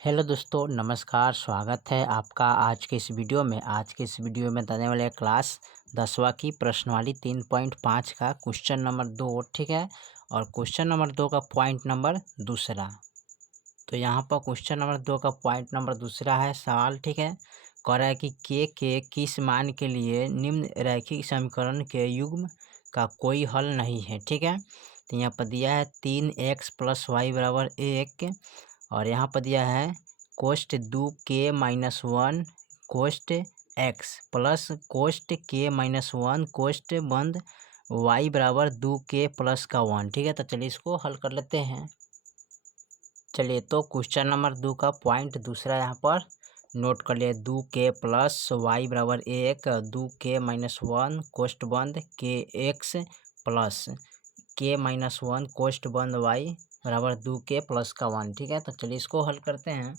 Hello दोस्तों, नमस्कार। स्वागत है आपका आज के इस वीडियो में। आज के इस वीडियो में बताने वाले क्लास 10वां की प्रश्नावली 3.5 का क्वेश्चन नंबर 2, ठीक है। और क्वेश्चन नंबर 2 का पॉइंट नंबर दूसरा। तो यहाँ पर क्वेश्चन नंबर 2 का पॉइंट नंबर दूसरा है सवाल, ठीक है। कह रहा है कि के किस मान के लिए निम्न रैखिक समीकरण के युग्म का कोई हल नहीं है, ठीक है। तो यहाँ पर दिया है 3x + y = 1। और यहाँ पर दिया है कोष्ट 2k-1 कोष्ट x प्लस कोष्ट k-1 कोष्ट बंद y = 2k + 1, ठीक है। तो चलिए इसको हल कर लेते हैं। चलिए तो क्वेश्चन नंबर 2 का पॉइंट दूसरा यहाँ पर नोट कर लिए। 2k + y = 1, 2k-1 कोष्ट बंद kx प्लस k-1 कोष्ट बंद y = 2k + 1, ठीक है। तो चलिए इसको हल करते हैं।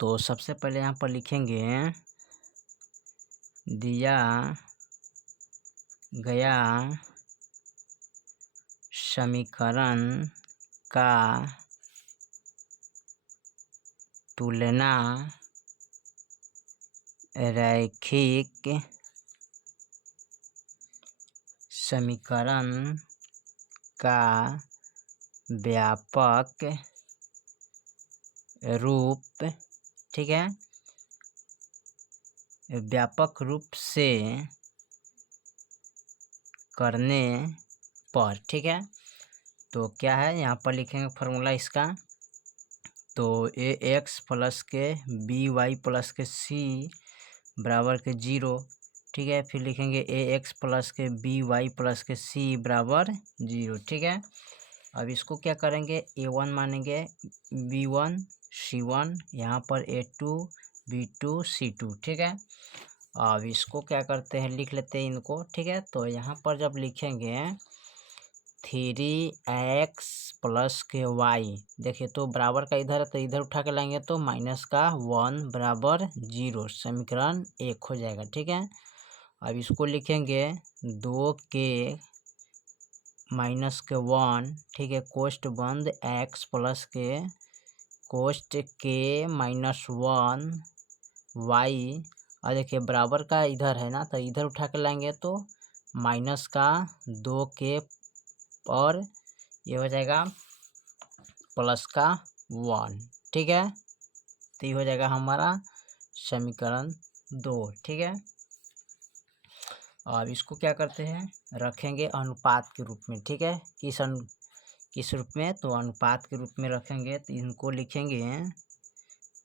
तो सबसे पहले यहाँ पर लिखेंगे दिया गया समीकरण का तुलना रैखिक समीकरण का व्यापक रूप, ठीक है, व्यापक रूप से करने पर, ठीक है। तो क्या है यहाँ पर लिखेंगे फॉर्मूला इसका। तो ax + के by + के c = 0, ठीक है। फिर लिखेंगे ax + के by + के c = 0, ठीक है। अब इसको क्या करेंगे, a1 मानेंगे, b1 c1, यहाँ पर a2 b2 c2, ठीक है। अब इसको क्या करते हैं, लिख लेते हैं इनको, ठीक है। तो यहाँ पर जब लिखेंगे 3x + के y, देखिए तो बराबर का इधर है तो इधर उठा के लाएंगे तो -1 = 0, समीकरण 1 हो जाएगा, ठीक है। अब इसको लिखेंगे 2k - के 1, ठीक है, कोष्ट बंद x + के कोष्ट k-1 y। और देखिए बराबर का इधर है ना तो इधर उठा के लाएंगे तो -2k और ये हो जाएगा +1, ठीक है। तो ये हो जाएगा हमारा समीकरण 2, ठीक है। अब इसको क्या करते हैं, रखेंगे अनुपात के रूप में, ठीक है। किस रूप में, तो अनुपात के रूप में रखेंगे। तो इनको लिखेंगे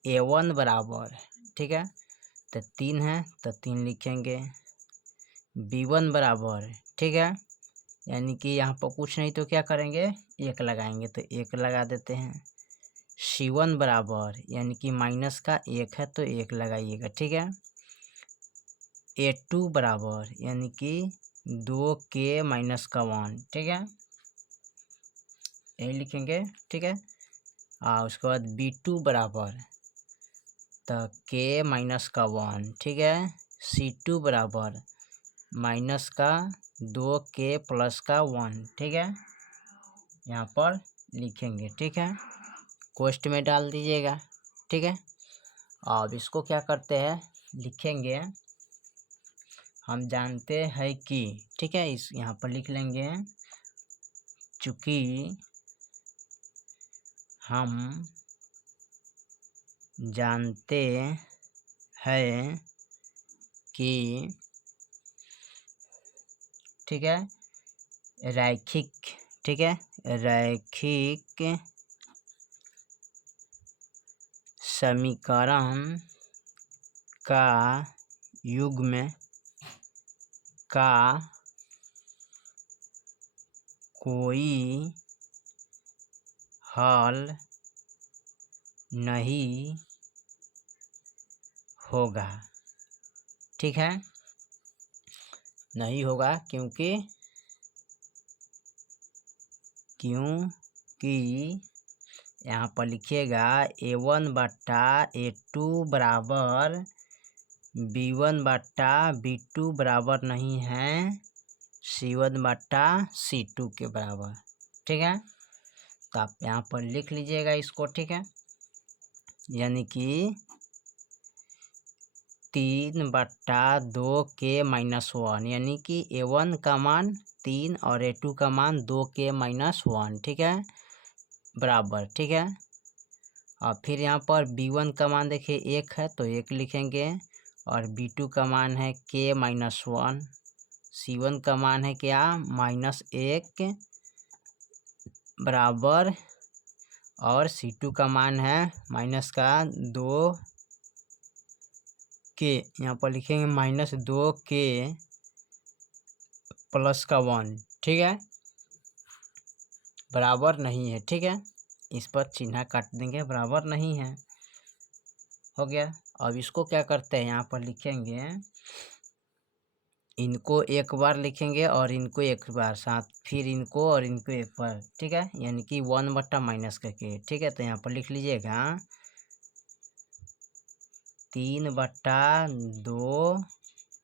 a1 बराबर, ठीक है, तो 3 है तो 3 लिखेंगे। b1 बराबर, ठीक है, यानी कि यहाँ पर कुछ नहीं तो क्या करेंगे, 1 लगाएंगे तो 1 लगा देते हैं। c1 बराबर, यानी कि -1 है तो 1 लगाइएगा, ठीक है। a2 बराबर, यानी कि 2k-1, ठीक है, यही लिखेंगे, ठीक है। उसके बाद b2 बराबर तो k-1, ठीक है। c2 बराबर -2k + 1, ठीक है, यहाँ पर लिखेंगे, ठीक है। कोष्ट में डाल दीजिएगा, ठीक है। अब इसको क्या करते हैं, लिखेंगे हम जानते हैं कि, ठीक है, इस यहाँ पर लिख लेंगे चूँकि हम जानते हैं कि, ठीक है, रैखिक, ठीक है, रैखिक समीकरण का युग्म का कोई हल नहीं होगा, ठीक है, नहीं होगा क्योंकि यहाँ पर लिखिएगा a1 बटा a2 बराबर b1 बटा b2 बराबर नहीं है c1 बटा c2 के बराबर, ठीक है। तो आप यहाँ पर लिख लीजिएगा इसको, ठीक है। यानी कि 3/2 के माइनस 1, यानी कि A1 का मान 3 और A2 का मान 2 के माइनस 1, ठीक है, बराबर, ठीक है। और फिर यहाँ पर B1 का मान देखिए 1 है तो 1 लिखेंगे, और B2 का मान है K माइनस 1, C1 का मान है क्या -1 बराबर, और C2 का मान है माइनस का 2 के, यहाँ पर लिखेंगे -2 के प्लस का 1, ठीक है, बराबर नहीं है, ठीक है, इस पर चिन्ह काट देंगे, बराबर नहीं है, हो गया। अब इसको क्या करते हैं, यहाँ पर लिखेंगे, इनको एक बार लिखेंगे और इनको एक बार साथ, फिर इनको और इनको एक बार, ठीक है, यानी कि 1 माइनस करके, ठीक है। तो यहाँ पर लिख लीजिएगा 3/2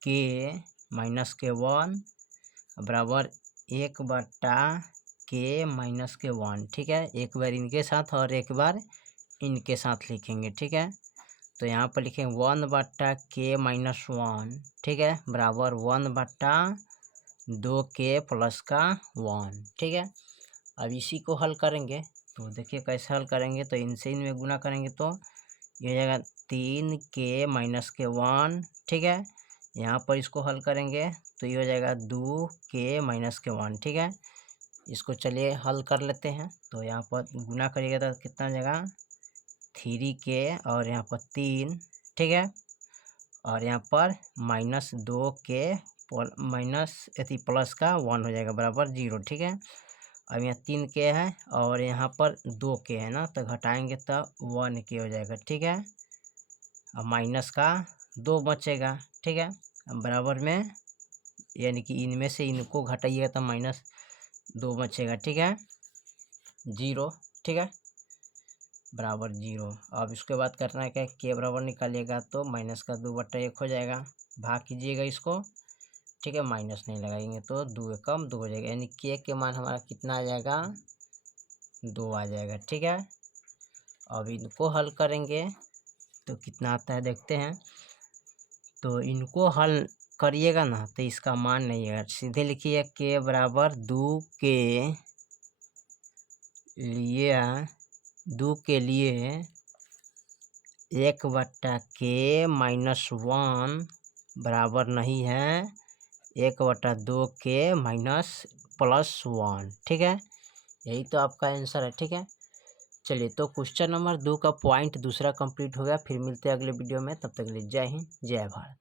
के माइनस के 1 बराबर 1/के माइनस के 1, ठीक है। एक बार इनके साथ और एक बार इनके साथ लिखेंगे, ठीक है। तो यहाँ पर लिखेंगे 1/के माइनस 1, ठीक है, बराबर 1/2 के प्लस का 1, ठीक है। अब इसी को हल करेंगे तो देखिए कैसे हल करेंगे, तो इनसे इनमें गुना करेंगे तो ये हो जाएगा 3 के माइनस के 1, ठीक है। यहाँ पर इसको हल करेंगे तो ये हो जाएगा 2 के माइनस के 1, ठीक है। इसको चलिए हल कर लेते हैं, तो यहाँ पर गुना करिएगा तो कितना हो जाएगा 3 के, और यहाँ पर 3, ठीक है, और यहाँ पर -2 के प्लस का 1 हो जाएगा बराबर 0, ठीक है। अब यहाँ 3 के है और यहाँ पर 2 के है ना, तो घटाएंगे तो 1 के हो जाएगा, ठीक है, अब माइनस का 2 बचेगा, ठीक है, अब बराबर में, यानी कि इनमें से इनको घटाइएगा तो -2 बचेगा, ठीक है, 0, ठीक है, बराबर 0। अब इसके बाद करना है क्या, के बराबर निकालिएगा तो -2/1 हो जाएगा, भाग कीजिएगा इसको, ठीक है, माइनस नहीं लगाएंगे तो 2 कम 2 हो जाएगा, यानी के मान हमारा कितना आ जाएगा 2 आ जाएगा, ठीक है। अब इनको हल करेंगे तो कितना आता है देखते हैं, तो इनको हल करिएगा ना तो इसका मान नहीं है, सीधे लिखिए के बराबर 2 के लिए 1/के माइनस 1 बराबर नहीं है 1/2 के माइनस प्लस 1, ठीक है, यही तो आपका आंसर है, ठीक है। चलिए, तो क्वेश्चन नंबर 2 का पॉइंट दूसरा कंप्लीट हो गया, फिर मिलते हैं अगले वीडियो में, तब तक के लिए जय हिंद जय भारत।